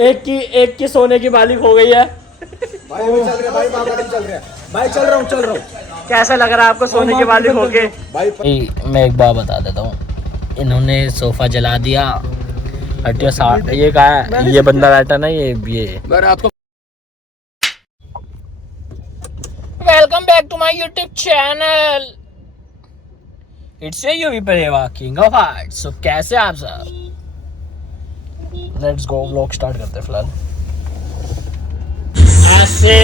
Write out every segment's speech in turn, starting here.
एक की सोने की बाली खो गई है। भाई चल रहा भाई, चल रहा भाई, चल रहा हूँ। कैसा लग रहा है आपको सोने की बाली खो के? भाई मैं एक बात बता देता हूँ, इन्होंने सोफा जला दिया। हटिया साठ ये कहा है, ये बंदा बैठा ना, ये मैं आपको welcome back to my YouTube channel. It's Yuvi Pareva king of heart. So कैसे आप सब? लेट्स गो, व्लॉग स्टार्ट करते हैं फिलहाल। ऐसे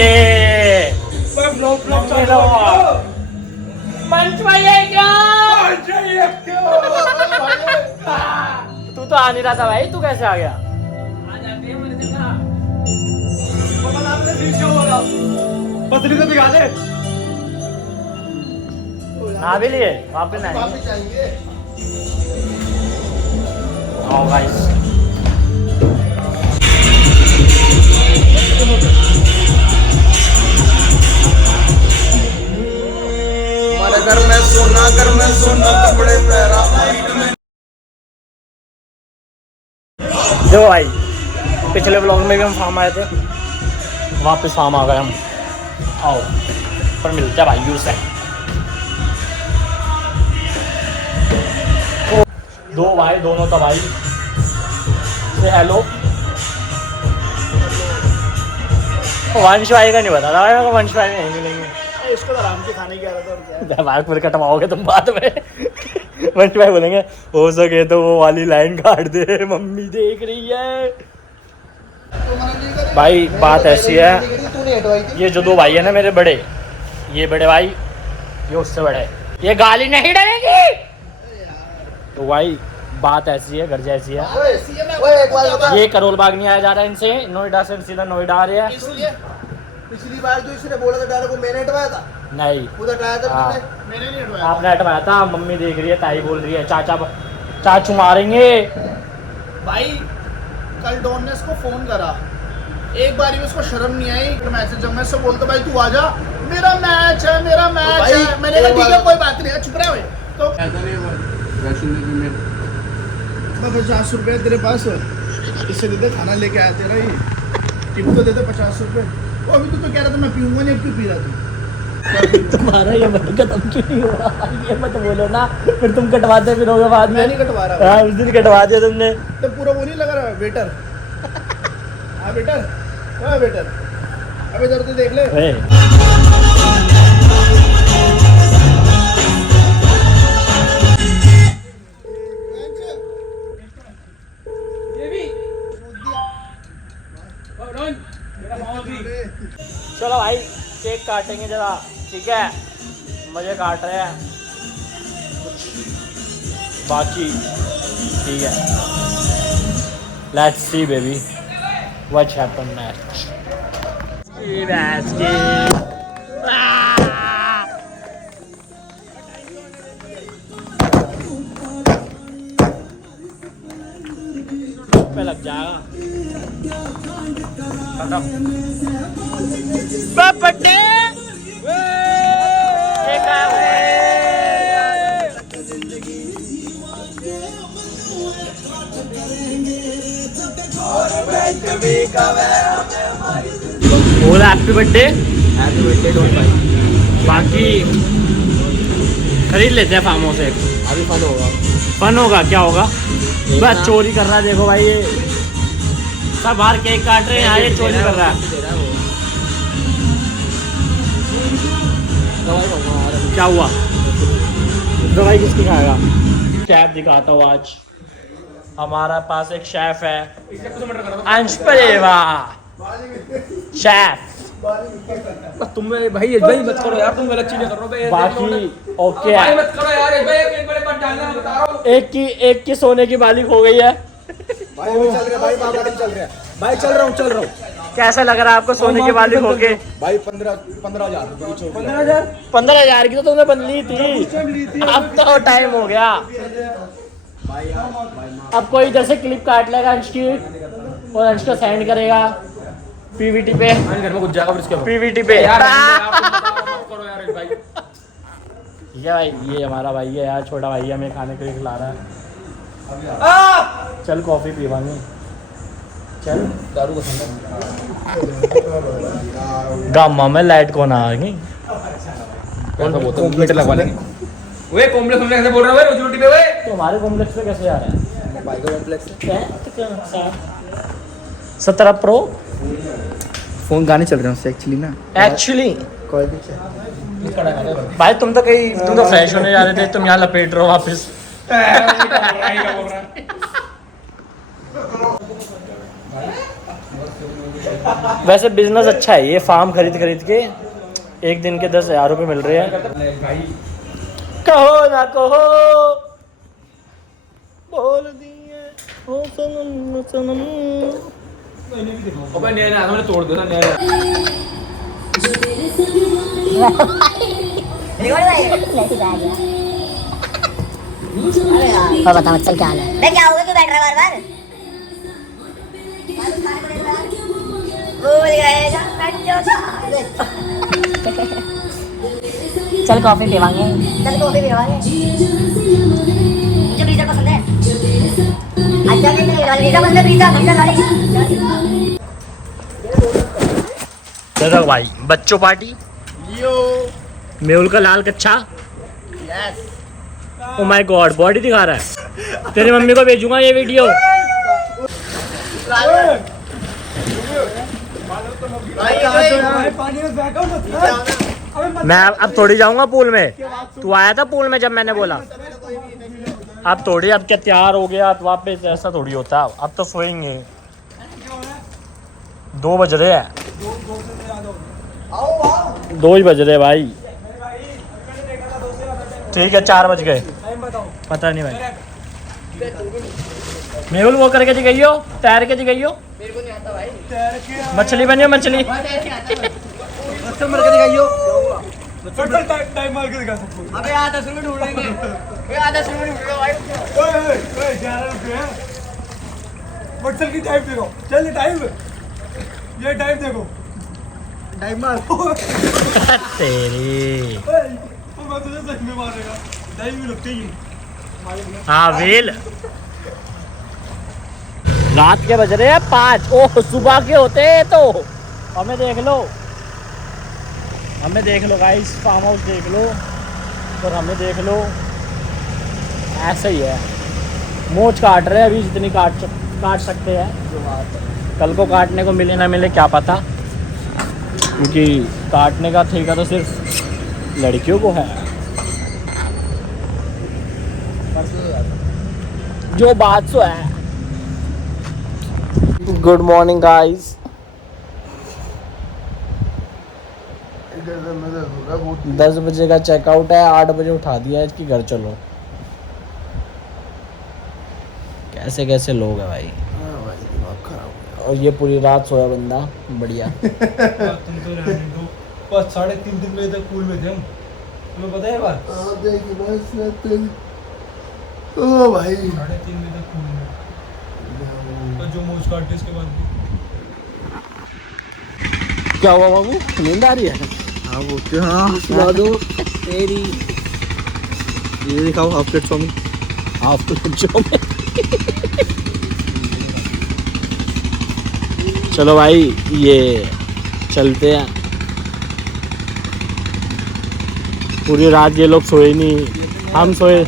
मंच भाई है क्या? तू तो आ नहीं रहा था भाई, तू कैसे आ गया? पतली तो दिखा दे। ना भी लिए वापस ना आओ गाइस। हमारे घर में सोना कपड़े पहरा। देखो भाई, पिछले व्लॉग में भी हम फार्म आए थे, वापस फार्म आ गए हम। आओ पर मिलते हैं भाई से। दो भाई, दोनों तबाही से हेलो। वंश भाई का नहीं बता रहा भाई, वंश भाई नहीं मिलेंगे। इसको तो आराम से खाने की आदत है। दिमाग पर कटवाओगे तुम बाद में। वंश भाई बोलेंगे हो सके तो वो वाली लाइन काट दे, मम्मी देख रही है। भाई बात ऐसी है, ये जो दो भाई है ना मेरे बड़े, ये बड़े भाई, ये उससे बड़े, ये गाली नहीं डलेगी। तो भाई बात ऐसी है, घर जैसी है। ये करोल बाग नहीं आया जा रहा है इनसे, नोएडा से सीधा नोएडा आ रहे हैं। पिछली बार जो इसने बोला था डायरेक्ट को मैंने हटवाया था। नहीं खुद हटाया था हाँ। मैंने नहीं हटवाया। आपने हटवाया था, मम्मी देख रही है, ताई बोल रही है चाचू मारेंगे। भाई कल डॉन ने इसको फोन करा, एक बारी में उसको शर्म नहीं आई। मैसेज जब मैं इससे बोलता भाई तू आजा, मेरा मैच है है। मैंने कहा ठीक है कोई बात नहीं है, चुप रहे। तो 50 रुपए तेरे पास, इससे देते खाना लेके आया तेरा ही टिप तो देते 50 रुपए। वो अभी तो कह रहा था मैं पीऊंगा नहीं, अब क्यों पी रहा तू? तुम्हारा ये मत खत्म क्यों नहीं हुआ? ये मत बोलो ना, फिर तुम कटवाते फिरोगे बाद में। मैं नहीं कटवा रहा। हाँ, उस दिन कटवा दिया तुमने। तो पूरा वो नहीं लगा रहा वेटर। हाँ वेटर, हाँ वेटर, अब इधर तो देख ले। चलो भाई केक काटेंगे जरा, ठीक है? मजे काट रहे हैं कुछ बाकी, ठीक है? Let's see baby what happen next. पे लग जाएगा बर्थडे बोल हैप्पी बर्थडे डॉन भाई। बाकी खरीद लेते हैं फार्म हाउस एक। अभी फन होगा। फन होगा, क्या होगा? बस चोरी कर रहा है, देखो भाई ये सब बाहर केक काट रहे हैं, यहाँ ये चोरी कर रहा है। क्या हुआ? दवाई किसकी खाएगा? शेफ दिखाता हूँ आज, हमारा पास एक शेफ है, अंश परेवा शेफ। तुम भाई भाई मत करो यार, तुम गलत चीजें कर रहे हो भाई। बाकी ओके भाई है। मत करो यार, भाई एक बड़े मत डालना, मैं बता रहा हूं। एक की सोने की बाली खो गई है। भाई चल रहा भाई, चल रहा भाई, चल रहा हूं। कैसा लग रहा है आपको सोने की बाली खो के? भाई 15,000 रुपए की। 15,000 की तो तुमने बदली थी, अब तो टाइम हो गया। अब कोई इधर से क्लिप काट लेगा अंश की और अंश को सेंड करेगा पीवीटी पे। घर में घुस जाएगा फिर इसके बाद। पीवीटी पे यार करो यार भाई। ठीक है भाई, ये हमारा भाई है यार, छोटा भाई है, हमें खाने के लिए खिला रहा है। चल कॉफी पीवानी चल दारू को ठंडा गामा में लाइट कौन आ गई ऐसा बोलते कॉम्प्लेक्स लगवा लेंगे वे कॉम्प्लेक्स हमने ऐसे बोल रहा है रोजी रोटी पे वे तो हमारे कॉम्प्लेक्स पे कैसे आ रहा है भाई का कॉम्प्लेक्स 17 प्रो फोन गाने चल रहे हैं उससे एक्चुअली ना एक्चुअली क्वालिटी से भाई तुम तो फ्रेश होने जा रहे थे तुम यहाँ लपेट रहे हो वापस वैसे बिजनेस अच्छा है ये फार्म खरीद के एक दिन के 10,000 रुपये मिल रहे हैं कहो ना कहो बोल दिए ओ सनम सनम अबे नया हमने तोड़ दिया नया और बता चल क्या हाल है मैं क्या होगा क्यों बैठ रहा है बार भूल गए चल कॉफी पीवांगे मुझे ब्रीजर पसंद है अच्छा नहीं ब्रीजर पसंद है ब्रीजर देखो भाई बच्चों पार्टी यो मेहुल का लाल कच्चा yes oh my God body दिखा रहा है तेरी मम्मी को भेजूंगा ये वीडियो मैं अब थोड़ी जाऊंगा पूल में तू आया था पूल में जब मैंने बोला अब थोड़ी अब क्या तैयार हो गया तो वापस ऐसा थोड़ी होता अब तो सोएंगे 2 बज रहे हैं 2 ही बज रहे भाई ठीक है 4 बज गए पता नहीं भाई मेहुल वो करके दिखाई हो तैर के दिखाई हो मछली बनी हो मछली अबे यहाँ 10 रुपये ढूंढेंगे यहाँ 10 रुपये ढूंढ लो भाई व्हाट्सएप की टाइम देखो चल ये टाइम देखो टाइम मार तेरी मैं तुझे सच में मारेगा टाइम भी लगती ही हाँ वेल रात के बज रहे हैं 5 ओह सुबह के होते हैं तो हमें देख लो गाइस फार्म हाउस देख लो और हमें देख लो ऐसा ही है मोच काट रहे हैं अभी जितनी काट सकते हैं जो बात है कल को काटने को मिले ना मिले क्या पता क्योंकि काटने का ठेका तो सिर्फ लड़कियों को है जो बात सो है गुड मॉर्निंग गाइस 10 बजे का चेकआउट है 8 बजे उठा दिया है इसकी घर चलो कैसे कैसे लोग हैं भाई और ये पूरी रात सोया बंदा बढ़िया तुम तो रहने दो बस 3:30 बजे तक पूल में थे हम तुम्हें पता है बात ओ भाई 3:30 बजे तक पूल में और जो मोच काटे इसके बाद क्या हुआ बाबू नींद आ रही है हाँ वो क्यों हाँ सुना दो तेरी ये दिखाओ half plate chowmein half plate chowmein चलो भाई ये चलते हैं पूरी रात ये लोग सोए नहीं हम सोए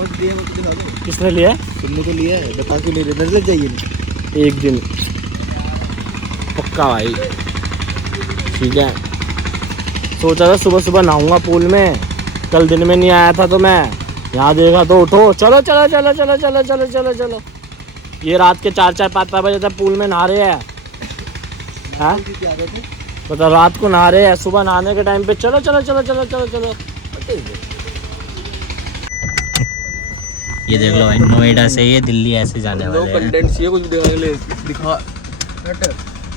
किसने लिया तुमने तो लिया है बता क्यों नहीं नजर लग जाइए एक दिन पक्का भाई ठीक है सोचा था सुबह सुबह नहाऊंगा पूल में कल दिन में नहीं आया था तो मैं यहाँ देखा तो उठो चलो चलो चलो चलो चलो चलो चलो चलो ये रात के 4-5 बजे तक पूल में नहा रहे हैं हाँ बता रात को नहा रहे हैं सुबह नहाने के टाइम पे चलो चलो चलो चलो चलो चलो ये देख लो भाई नोएडा से ये दिल्ली ऐसे जाने वाले हैं कंटेंट चाहिए कुछ दिखाने के लिए दिखा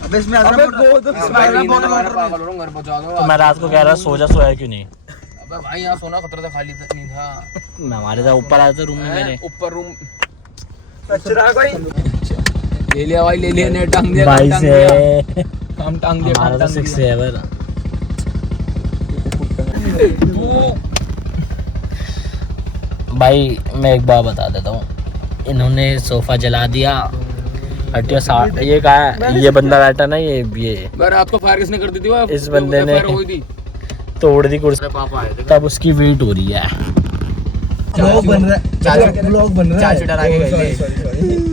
अबे इसमें अबे घर पहुंचा दो तो मैं रात को कह रहा सोया क्यों नहीं अबे भाई यहाँ सोना खतरा था खाली नहीं था मैं हमारे साथ ऊपर आया था रूम में मेरे ऊपर रूम ले लिया भाई ले लिया ने टांग दिया भाई काम से टांग दिया हमारा तो 6 है यार भाई मैं एक बात बता देता हूँ इन्होंने सोफा जला दिया। हटिया ये कहा है, ये बंदा बैठा ना, ये बार आपको फायर किसने कर दी थी? वो इस बंदे ने FIR हुई थी। तोड़ दी कुर्सी। तब उसकी वेट हो रही है। ब्लॉग बन रहा है, ब्लॉग बन रहा है। चार सीटर आगे गए थे।